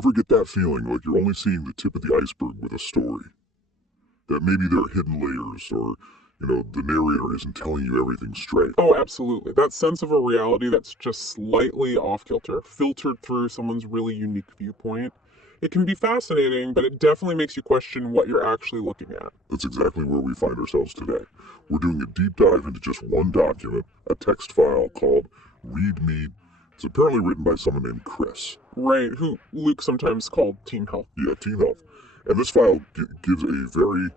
Ever get that feeling like you're only seeing the tip of the iceberg with a story? That maybe there are hidden layers, or, the narrator isn't telling you everything straight. Oh, absolutely. That sense of a reality that's just slightly off kilter, filtered through someone's really unique viewpoint. It can be fascinating, but it definitely makes you question what you're actually looking at. That's exactly where we find ourselves today. We're doing a deep dive into just one document, a text file called README. It's apparently written by someone named Kris. Right, who Luke sometimes called Team Health. Yeah, Team Health. And this file gives a very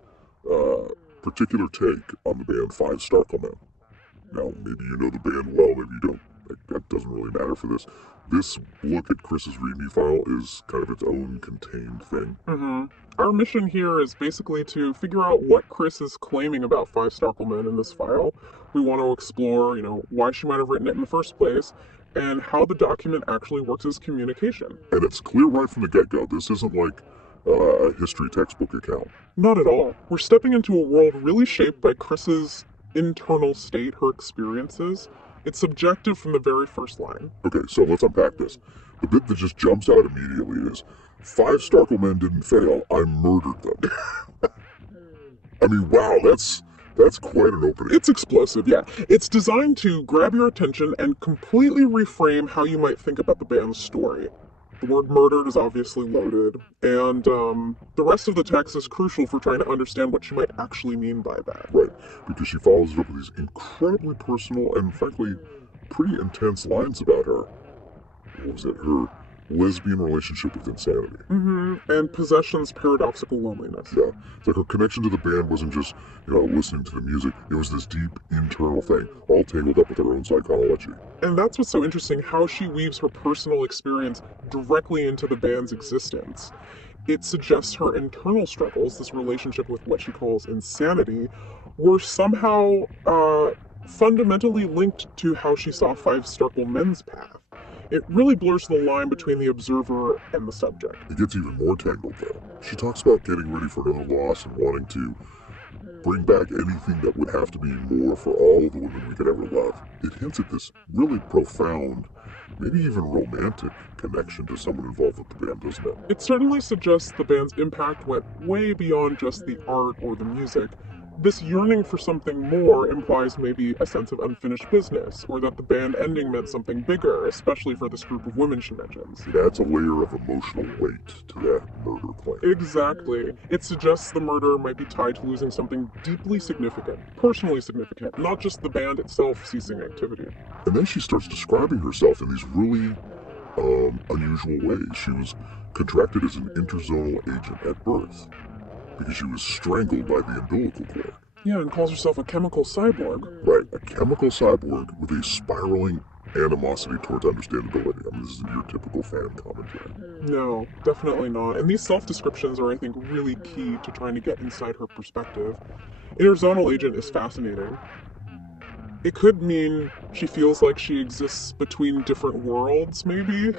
particular take on the band Five Starcle Men. Now, maybe you know the band well, maybe you don't. That doesn't really matter for this. This look at Chris's README file is kind of its own contained thing. Our mission here is basically to figure out what Kris is claiming about Five Starcle Men in this file. We want to explore, why she might have written it in the first place, and how the document actually works as communication. And it's clear right from the get-go, this isn't like a history textbook account. Not at all. We're stepping into a world really shaped by Chris's internal state, her experiences. It's subjective from the very first line. Okay, so let's unpack this. The bit that just jumps out immediately is, Five Starcle Men didn't fail, I murdered them. I mean, wow, that's quite an opening. It's explosive, yeah. It's designed to grab your attention and completely reframe how you might think about the band's story. The word murdered is obviously loaded, and the rest of the text is crucial for trying to understand what she might actually mean by that. Right, because she follows it up with these incredibly personal and, frankly, pretty intense lines about her. What was it? Her lesbian relationship with insanity. And possession's paradoxical loneliness. Yeah, it's like her connection to the band wasn't just, listening to the music. It was this deep internal thing, all tangled up with her own psychology. And that's what's so interesting, how she weaves her personal experience directly into the band's existence. It suggests her internal struggles, this relationship with what she calls insanity, were somehow fundamentally linked to how she saw Five Starcle Men's path. It really blurs the line between the observer and the subject. It gets even more tangled, though. She talks about getting ready for another loss and wanting to bring back anything that would have to be more for all the women we could ever love. It hints at this really profound, maybe even romantic connection to someone involved with the band, doesn't it? It certainly suggests the band's impact went way beyond just the art or the music. This yearning for something more implies maybe a sense of unfinished business, or that the band ending meant something bigger, especially for this group of women she mentions. It adds a layer of emotional weight to that murder claim. Exactly. It suggests the murder might be tied to losing something deeply significant, personally significant, not just the band itself ceasing activity. And then she starts describing herself in these really unusual ways. She was contracted as an interzonal agent at birth, because she was strangled by the umbilical cord. Yeah, and calls herself a chemical cyborg. Right, a chemical cyborg with a spiraling animosity towards understandability. I mean, this isn't your typical fan commentary. No, definitely not. And these self-descriptions are, I think, really key to trying to get inside her perspective. Interzonal agent is fascinating. It could mean she feels like she exists between different worlds, maybe?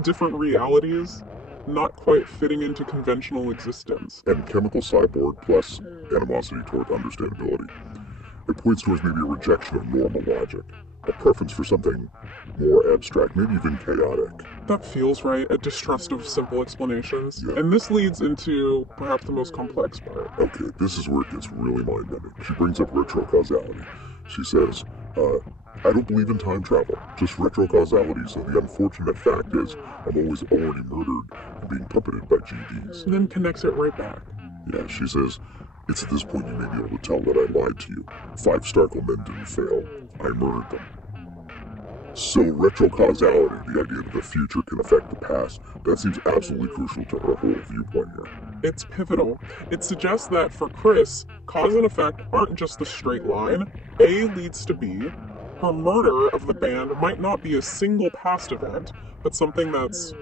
Different realities? Not quite fitting into conventional existence. And chemical cyborg plus animosity toward understandability. It points towards maybe a rejection of normal logic, a preference for something more abstract, maybe even chaotic. That feels right, a distrust of simple explanations. Yeah. And this leads into perhaps the most complex part. Okay, this is where it gets really mind-bending. She brings up retrocausality. She says, I don't believe in time travel, just retrocausality, so the unfortunate fact is I'm always already murdered and being puppeted by GDs. And then connects it right back. Yeah, she says, it's at this point you may be able to tell that I lied to you. Five Starcle Men didn't fail. I murdered them. So retrocausality, the idea that the future can affect the past, that seems absolutely crucial to her whole viewpoint here. It's pivotal. It suggests that for Kris, cause and effect aren't just a straight line. A leads to B. Her murder of the band might not be a single past event, but something that's,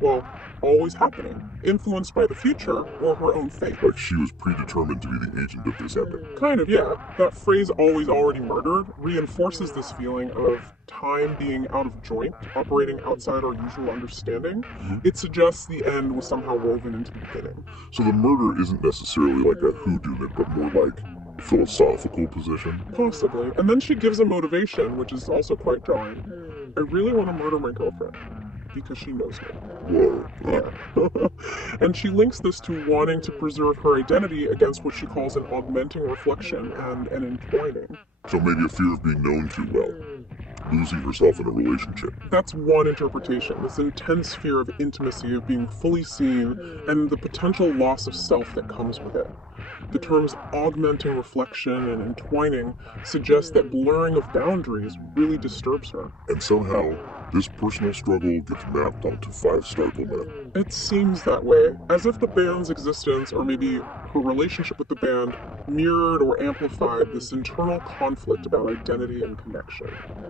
well, always happening, influenced by the future or her own fate. Like she was predetermined to be the agent of this ending. Kind of, yeah. That phrase, always already murdered, reinforces this feeling of time being out of joint, operating outside our usual understanding. It suggests the end was somehow woven into the beginning. So the murder isn't necessarily like a whodunit, but more like a philosophical position. Possibly. And then she gives a motivation, which is also quite jarring. I really want to murder my girlfriend. because she knows me. Whoa. Yeah. And she links this to wanting to preserve her identity against what she calls an augmenting reflection and an entwining. So maybe a fear of being known too well. Losing herself in a relationship. That's one interpretation, this intense fear of intimacy, of being fully seen, and the potential loss of self that comes with it. The terms augmenting reflection and entwining suggest that blurring of boundaries really disturbs her. And somehow, this personal struggle gets mapped onto 5 Starcle men. It seems that way, as if the band's existence, or maybe her relationship with the band, mirrored or amplified this internal conflict about identity and connection.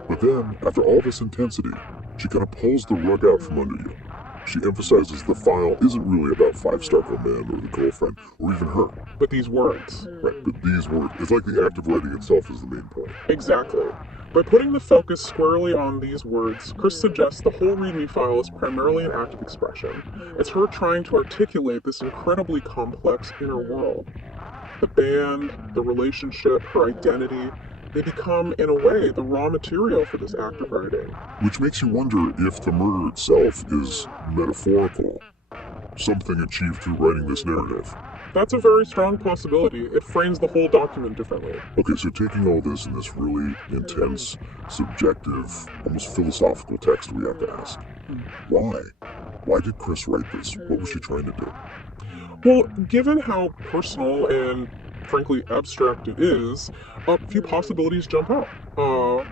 But then, after all this intensity, she kind of pulls the rug out from under you. She emphasizes the file isn't really about 5 Starcle men or the girlfriend, or even her. But these words. Right, but these words, it's like the act of writing itself is the main point. Exactly. By putting the focus squarely on these words, Kris suggests the whole README file is primarily an act of expression. It's her trying to articulate this incredibly complex inner world. The band, the relationship, her identity, they become, in a way, the raw material for this act of writing. Which makes you wonder if the murder itself is metaphorical, something achieved through writing this narrative. That's a very strong possibility. It frames the whole document differently. Okay, so taking all this in this really intense, subjective, almost philosophical text, we have to ask, why? Why did Kris write this? What was she trying to do? Well, given how personal and frankly abstract it is, a few possibilities jump out.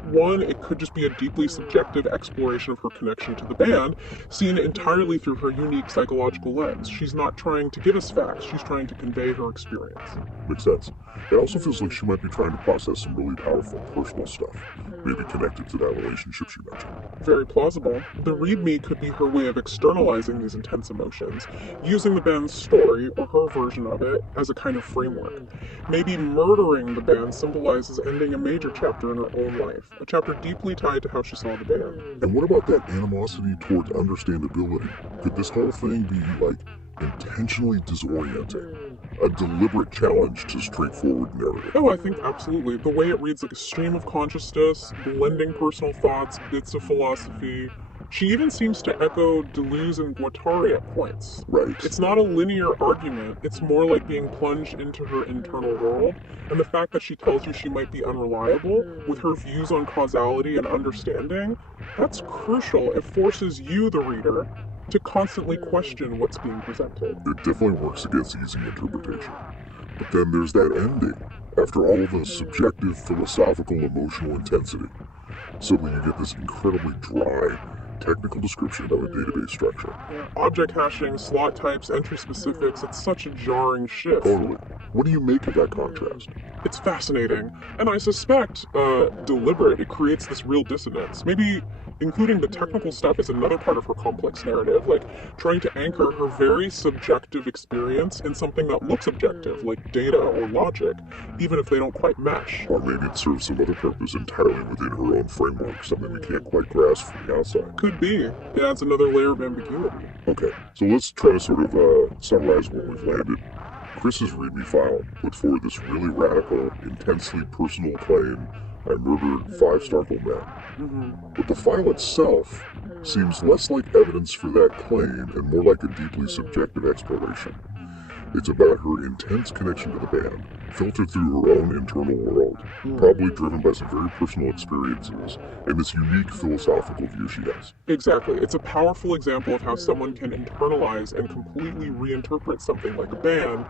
One, it could just be a deeply subjective exploration of her connection to the band, seen entirely through her unique psychological lens. She's not trying to give us facts, she's trying to convey her experience. Makes sense. It also feels like she might be trying to process some really powerful personal stuff, maybe connected to that relationship she mentioned. Very plausible. The README could be her way of externalizing these intense emotions, using the band's story, or her version of it, as a kind of framework. Maybe murdering the band symbolizes ending a major chapter in her own life, a chapter deeply tied to how she saw the band. And what about that animosity towards understandability? Could this whole thing be, like, intentionally disorienting? A deliberate challenge to straightforward narrative? Oh, I think absolutely. The way it reads like a stream of consciousness, blending personal thoughts, bits of philosophy. She even seems to echo Deleuze and Guattari at points. Right. It's not a linear argument, it's more like being plunged into her internal world, and the fact that she tells you she might be unreliable, with her views on causality and understanding, that's crucial. It forces you, the reader, to constantly question what's being presented. It definitely works against easy interpretation. But then there's that ending. After all the subjective, philosophical, emotional intensity, suddenly you get this incredibly dry, technical description of a database structure. Yeah. Object hashing, slot types, entry specifics, it's such a jarring shift. Totally. What do you make of that contrast? It's fascinating, and I suspect deliberate. It creates this real dissonance. Maybe including the technical stuff is another part of her complex narrative, like trying to anchor her very subjective experience in something that looks objective, like data or logic, even if they don't quite mesh. Or maybe it serves some other purpose entirely within her own framework, something we can't quite grasp from the outside. Could be. It adds another layer of ambiguity. Okay, so let's try to sort of summarize where we've landed. Kris's README file put forward this really radical, intensely personal claim: I murdered 5 Starcle men. But the file itself seems less like evidence for that claim and more like a deeply subjective exploration. It's about her intense connection to the band, filtered through her own internal world, probably driven by some very personal experiences, and this unique philosophical view she has. Exactly. It's a powerful example of how someone can internalize and completely reinterpret something like a band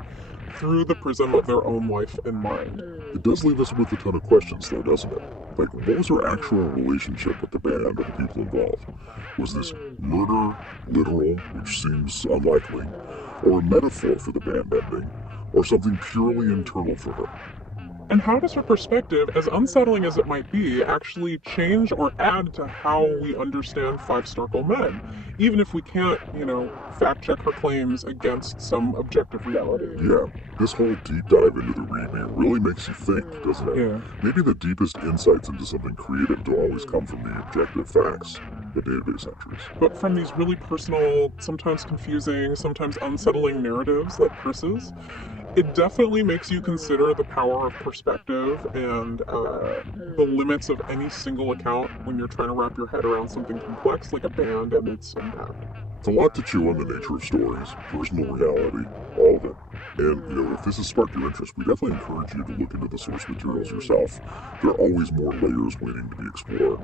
through the prism of their own life and mind. It does leave us with a ton of questions, though, doesn't it? Like, what was her actual relationship with the band and the people involved? Was this murder literal, which seems unlikely, or a metaphor for the band ending, or something purely internal for her? And how does her perspective, as unsettling as it might be, actually change or add to how we understand 5 Starcle men, even if we can't, fact check her claims against some objective reality? Yeah, this whole deep dive into the README really makes you think, doesn't it? Yeah. Maybe the deepest insights into something creative don't always come from the objective facts, the database entries. But from these really personal, sometimes confusing, sometimes unsettling narratives like Kris's, It definitely makes you consider the power of perspective and the limits of any single account when you're trying to wrap your head around something complex like a band and its impact. It's a lot to chew on the nature of stories, personal reality, all of it. And, if this has sparked your interest, we definitely encourage you to look into the source materials yourself. There are always more layers waiting to be explored.